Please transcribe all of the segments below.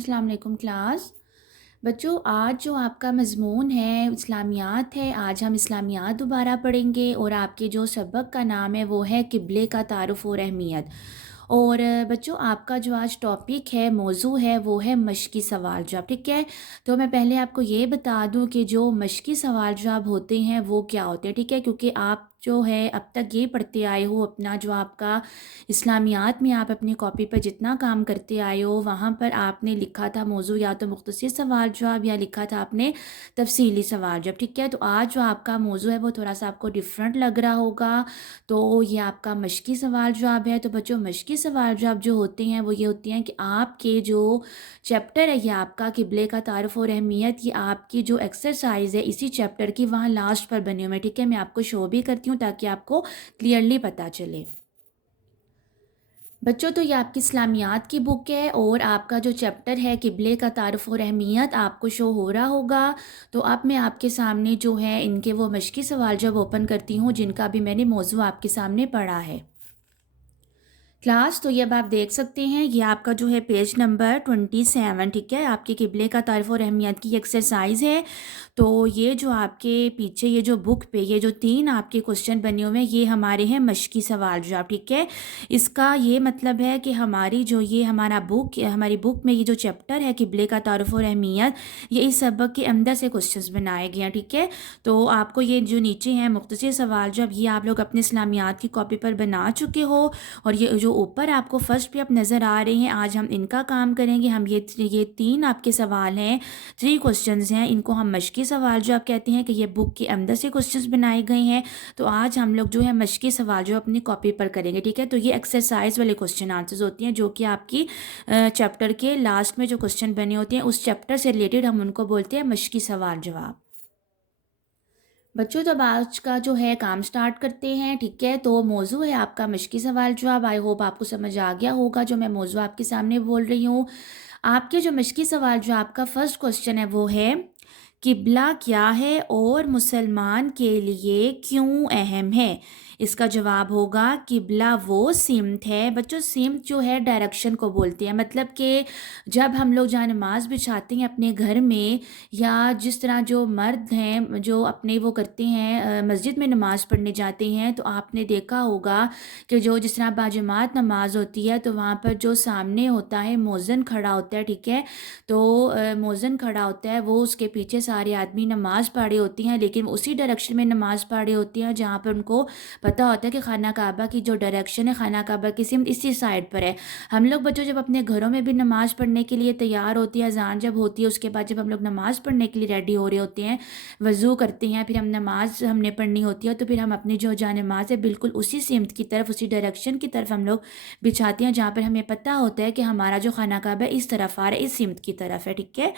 अस्सलाम वालेकुम क्लास। बच्चों, आज जो आपका मज़मून है इस्लामियात है। आज हम इस्लामियात दोबारा पढ़ेंगे और आपके जो सबक का नाम है वो है क़िबले का तारुफ़ और अहमियत। और बच्चों, आपका जो आज टॉपिक है, मौजू है, वो है मश्की सवाल जवाब। ठीक है, तो मैं पहले आपको ये बता दूं कि जो मश्की सवाल जवाब होते हैं वो क्या होते हैं। ठीक है, क्योंकि आप जो है अब तक ये पढ़ते आए हो, अपना जो आपका इस्लामियात में आप अपनी कॉपी पर जितना काम करते आए हो वहाँ पर आपने लिखा था मौजू या तो मुख्तसर सवाल जवाब या लिखा था आपने तफसीली सवाल जवाब। ठीक है, तो आज जो आपका मौजू है वो थोड़ा सा आपको डिफरेंट लग रहा होगा। तो ये आपका मश्की सवाल जवाब है। तो बच्चों, मश्की सवाल जवाब जो होते हैं वो ये होती हैं कि आपके जो चैप्टर है ये आपका क़िबले का तारुफ़ और अहमियत, ये आपकी जो एक्सरसाइज है इसी चैप्टर की वहाँ लास्ट पर बने हुए हैं। ठीक है, मैं आपको शो भी करती हूँ ताकि आपको क्लियरली पता चले। बच्चों, तो ये आपकी इस्लामियात की बुक है और आपका जो चैप्टर है क़िबले का तारुफ़ और अहमियत आपको शो हो रहा होगा। तो अब मैं आपके सामने जो है इनके वो मश्की सवाल जब ओपन करती हूँ जिनका भी मैंने मौजू आपके सामने पढ़ा है। क्लास, तो ये अब आप देख सकते हैं, ये आपका जो है पेज नंबर 27। ठीक है, आपके क़िबले का तारुफ़ और अहमियत की एक्सरसाइज है। तो ये जो आपके पीछे ये जो बुक पे ये जो 3 आपके क्वेश्चन बने हुए हैं ये हमारे हैं मश्की सवाल जवाब। ठीक है, इसका ये मतलब है कि हमारी जो ये हमारी बुक में ये जो चैप्टर है क़िबले का तारुफ़ और अहमियत, ये इस सबक के अंदर से क्वेश्चंस बनाए गए हैं। ठीक है, तो आपको ये जो नीचे हैं मुख्तसर सवाल जवाब ये आप लोग अपने इस्लामियात की कॉपी पर बना चुके हो। और ये जो ऊपर आपको फर्स्ट पे आप नज़र आ रहे हैं, आज हम इनका काम करेंगे। हम ये 3 आपके सवाल हैं, 3 क्वेश्चंस हैं, इनको हम मश्की सवाल जो आप कहते हैं कि ये बुक के अंदर से क्वेश्चंस बनाए गए हैं। तो आज हम लोग जो है मश्की सवाल जो अपनी कॉपी पर करेंगे। ठीक है, तो ये एक्सरसाइज वाले क्वेश्चन आंसर्स होती हैं जो कि आपकी चैप्टर के लास्ट में जो क्वेश्चन बने होते हैं उस चैप्टर से रिलेटेड हम उनको बोलते हैं मश्की सवाल जवाब। बच्चों, तो अब आज का जो है काम स्टार्ट करते हैं। ठीक है, तो मौजू है आपका मश्की सवाल जवाब। आई होप आपको समझ आ गया होगा जो मैं मौजू आपके सामने बोल रही हूँ। आपके जो मश्की सवाल जो आपका फर्स्ट क्वेश्चन है वो है किबला क्या है और मुसलमान के लिए क्यों अहम है। इसका जवाब होगा किबला वो सिमत है। बच्चों, सिमत जो है डायरेक्शन को बोलते हैं, मतलब कि जब हम लोग जहाँ नमाज बिछाते हैं अपने घर में, या जिस तरह जो मर्द हैं जो अपने वो करते हैं मस्जिद में नमाज़ पढ़ने जाते हैं, तो आपने देखा होगा कि जो जिस तरह बाजमात नमाज होती है तो वहाँ पर जो सामने होता है मौज़न खड़ा होता है। ठीक है, तो मौज़न खड़ा होता है, वो उसके पीछे सारे आदमी नमाज पढ़ रहे होती हैं, लेकिन उसी डायरेक्शन में नमाज पढ़ रही होती हैं जहाँ पर उनको पता होता है कि खाना काबा की जो डायरेक्शन है, खाना काबा की सिमत इसी साइड पर है। हम लोग बच्चों जब अपने घरों में भी नमाज़ पढ़ने के लिए तैयार होती है, अजान जब होती है उसके बाद जब हम लोग नमाज़ पढ़ने के लिए रेडी हो रहे होते हैं, वज़ू करते हैं, फिर हम नमाज हमने पढ़नी होती है, तो फिर हम अपनी जो जा नमाज है बिल्कुल उसी सिमत की तरफ, उसी डायरेक्शन की तरफ हम लोग बिछाते हैं जहाँ पर हमें पता होता है कि हमारा जो खाना काबा है इस तरफ आ रहा है, इस सिमत की तरफ है। ठीक है,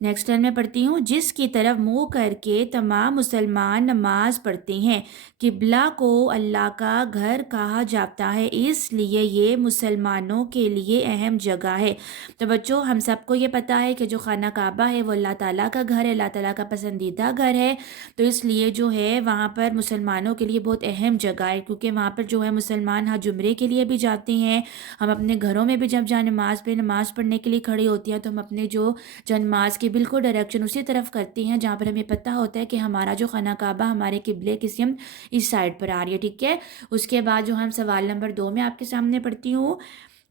नेक्स्ट लाइन में पढ़ती हूँ, जिसकी तरफ मुंह करके तमाम मुसलमान नमाज पढ़ते हैं। किबला को अल्लाह का घर कहा जाता है, इसलिए ये मुसलमानों के लिए अहम जगह है। तो बच्चों, हम सबको ये पता है कि जो खाना काबा है वो अल्लाह ताला का घर है, अल्लाह ताला का पसंदीदा घर है। तो इसलिए जो है वहाँ पर मुसलमानों के लिए बहुत अहम जगह है, क्योंकि वहाँ पर जो है मुसलमान हाँ जुमरे के लिए भी जाते हैं। हम अपने घरों में भी जब जहाँ नमाज़ पढ़ने के लिए खड़े होती हैं तो हम अपने जो नमाज की बिल्कुल डायरेक्शन उसी तरफ करती हैं जहाँ पर हमें पता होता है कि हमारा जो खाना काबा हमारे किबले की सिमत इस साइड पर आ रही है। ठीक है, उसके बाद जो हम सवाल नंबर 2 में आपके सामने पढ़ती हूँ,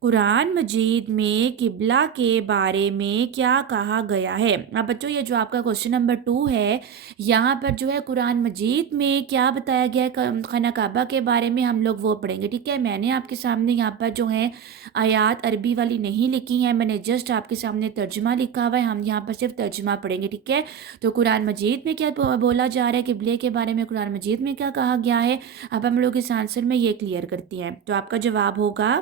कुरान मजीद में किबला के बारे में क्या कहा गया है। अब बच्चों, ये जो आपका क्वेश्चन नंबर 2 है, यहाँ पर जो है कुरान मजीद में क्या बताया गया है खाना काबा के बारे में हम लोग वो पढ़ेंगे। ठीक है, मैंने आपके सामने यहाँ पर जो है आयात अरबी वाली नहीं लिखी है, मैंने जस्ट आपके सामने तर्जुमा लिखा हुआ है, हम यहाँ पर सिर्फ तर्जुमा पढ़ेंगे। ठीक है, तो कुरान मजीद में क्या बोला जा रहा है, किबले के बारे में कुरान मजीद में क्या कहा गया है, अब हम लोग इस आंसर में ये क्लियर करती हैं। तो आपका जवाब होगा,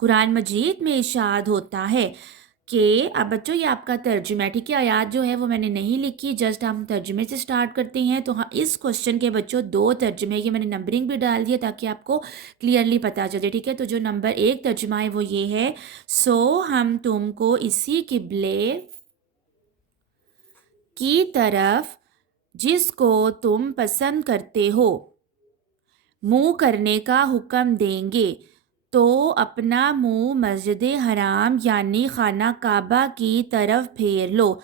कुरान मजीद में इरशाद होता है कि, अब बच्चों ये आपका तर्जुमा है। ठीक है, आयात जो है वो मैंने नहीं लिखी, जस्ट हम तर्जुमे से स्टार्ट करते हैं। तो हाँ, इस क्वेश्चन के बच्चों 2 तर्जुमे, ये मैंने नंबरिंग भी डाल दिया ताकि आपको क्लियरली पता चले। ठीक है, तो जो नंबर 1 तर्जुमा है वो ये है, सो हम तुमको इसी किबले की तरफ जिसको तुम पसंद करते हो मुँह करने का हुक्म देंगे। تو اپنا منہ مسجد حرام یعنی خانہ کعبہ کی طرف پھیر لو۔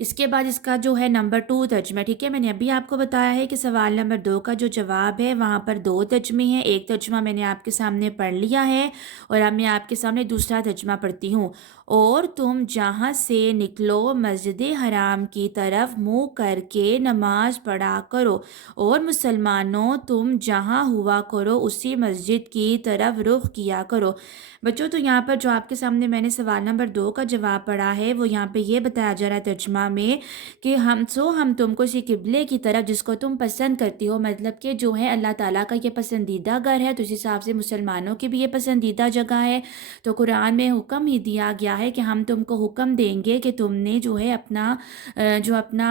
اس کے بعد اس کا جو ہے نمبر 2 ترجمہ، ٹھیک ہے، میں نے ابھی آپ کو بتایا ہے کہ سوال نمبر 2 کا جو جواب ہے وہاں پر 2 ترجمے ہیں، ایک ترجمہ میں نے آپ کے سامنے پڑھ لیا ہے اور اب میں آپ کے سامنے دوسرا ترجمہ پڑھتی ہوں۔ اور تم جہاں سے نکلو مسجد حرام کی طرف منہ کر کے نماز پڑھا کرو، اور مسلمانوں تم جہاں ہوا کرو اسی مسجد کی طرف رخ کیا کرو۔ بچوں تو یہاں پر جو آپ کے سامنے میں نے سوال نمبر 2 کا جواب پڑھا ہے وہ یہاں پہ یہ بتایا جا رہا ہے ترجمہ میں کہ ہم تم کو اسی قبلے کی طرف جس کو تم پسند کرتی ہو، مطلب کہ جو ہے اللہ تعالیٰ کا یہ پسندیدہ گھر ہے، تو اس حساب سے مسلمانوں کی بھی یہ پسندیدہ جگہ ہے، تو قرآن میں حکم ہی دیا گیا ہے کہ ہم تم کو حکم دیں گے کہ تم نے جو ہے اپنا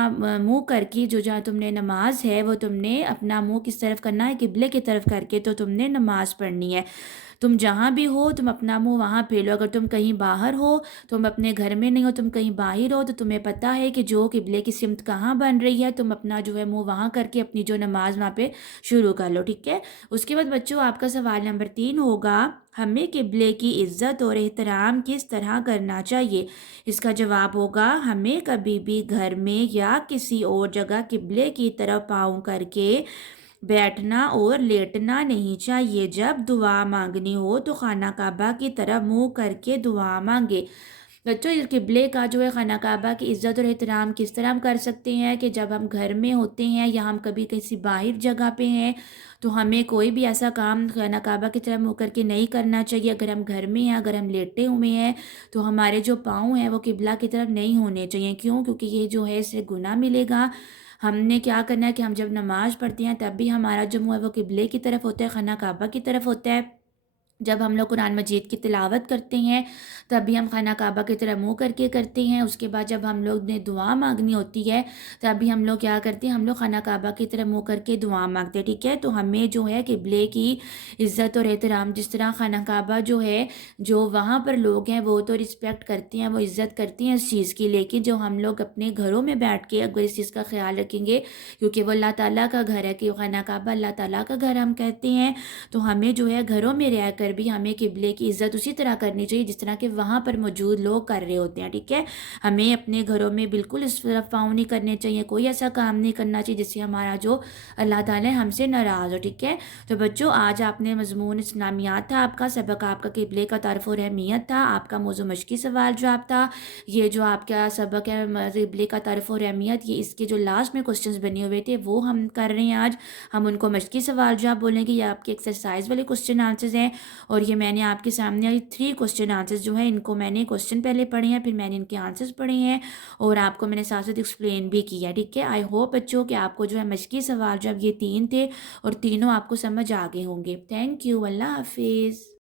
منہ کر کے جو جہاں تم نے نماز ہے وہ تم نے اپنا منہ کس طرف کرنا ہے، قبلے کی طرف کر کے تو تم نے نماز پڑھنی ہے۔ تم جہاں بھی ہو تم اپنا منہ وہاں پھیر لو، اگر تم کہیں باہر ہو، تم اپنے گھر میں نہیں ہو، تم کہیں باہر ہو، تو تمہیں پتہ ہے کہ جو قبلے کی سمت کہاں بن رہی ہے، تم اپنا جو ہے منہ وہاں کر کے اپنی جو نماز وہاں پہ شروع کر لو، ٹھیک ہے۔ اس کے بعد بچوں آپ کا سوال نمبر 3 ہوگا، ہمیں قبلے کی عزت اور احترام کس طرح کرنا چاہیے؟ اس کا جواب ہوگا، ہمیں کبھی بھی گھر میں یا کسی اور جگہ قبلے کی طرف پاؤں کر کے بیٹھنا اور لیٹنا نہیں چاہیے۔ جب دعا مانگنی ہو تو خانہ کعبہ کی طرف منہ کر کے دعا مانگے۔ بچوں اس قبلے کا جو ہے خانہ کعبہ کی عزت اور احترام کس طرح ہم کر سکتے ہیں کہ جب ہم گھر میں ہوتے ہیں یا ہم کبھی کسی باہر جگہ پہ ہیں تو ہمیں کوئی بھی ایسا کام خانہ کعبہ کی طرف منہ کر کے نہیں کرنا چاہیے۔ اگر ہم گھر میں ہیں، اگر ہم لیٹے ہوئے ہیں تو ہمارے جو پاؤں ہیں وہ قبلہ کی طرف نہیں ہونے چاہیے۔ کیوں؟ کیونکہ یہ جو ہے اس سے گناہ ملے گا۔ ہم نے کیا کرنا ہے کہ ہم جب نماز پڑھتے ہیں تب بھی ہمارا جو منہ ہے وہ قبلے کی طرف ہوتا ہے، خانہ کعبہ کی طرف ہوتا ہے۔ جب ہم لوگ قرآن مجید کی تلاوت کرتے ہیں تب بھی ہم خانہ کعبہ کی طرف منہ کر کے کرتے ہیں۔ اس کے بعد جب ہم لوگ نے دعا مانگنی ہوتی ہے تب بھی ہم لوگ کیا کرتے ہیں، ہم لوگ خانہ کعبہ کی طرف منہ کر کے دعا مانگتے ہیں، ٹھیک ہے۔ تو ہمیں جو ہے قبلے کی عزت اور احترام، جس طرح خانہ کعبہ جو ہے جو وہاں پر لوگ ہیں وہ تو رسپیکٹ کرتے ہیں، وہ عزت کرتے ہیں اس چیز کی، لیکن جو ہم لوگ اپنے گھروں میں بیٹھ کے اگر اس چیز کا خیال رکھیں گے، کیونکہ وہ اللہ تعالیٰ کا گھر ہے، کہ خانہ کعبہ اللہ تعالیٰ کا گھر ہم کہتے ہیں، تو ہمیں جو ہے گھروں میں رہ کر بھی ہمیں قبلے کی عزت اسی طرح کرنی چاہیے جس طرح کہ وہاں پر موجود لوگ کر رہے ہوتے ہیں، ٹھیک ہے۔ ہمیں اپنے گھروں میں بالکل اس طرف پاؤں نہیں کرنے چاہیے، کوئی ایسا کام نہیں کرنا چاہیے جس سے ہمارا جو اللہ تعالیٰ ہم سے ناراض ہو، ٹھیک ہے۔ تو بچوں آج آپ نے مضمون اسلامیات تھا آپ کا سبق، آپ کا قبلے کا تعارف اور اہمیت تھا، آپ کا موضوع مشقی سوال جواب تھا۔ یہ جو آپ کا سبق ہے قبلے کا تعارف اور اہمیت، یہ اس کے جو لاسٹ میں کوسچنز بنے ہوئے تھے وہ ہم کر رہے ہیں آج، ہم ان کو مشقی سوال جواب بولیں گے۔ یہ آپ کے ایکسرسائز والے کوسچن آنسرز ہیں، اور یہ میں نے آپ کے سامنے 3 کوسچن آنسرز جو ہیں ان کو میں نے کوسچن پہلے پڑھے ہیں، پھر میں نے ان کے آنسرز پڑھے ہیں اور آپ کو میں نے ساتھ ساتھ ایکسپلین بھی کیا، ٹھیک ہے۔ آئی ہوپ بچوں کہ آپ کو جو ہے مشقی سوال جب یہ 3 تھے اور تینوں آپ کو سمجھ آ گئے ہوں گے۔ تھینک یو، اللہ حافظ۔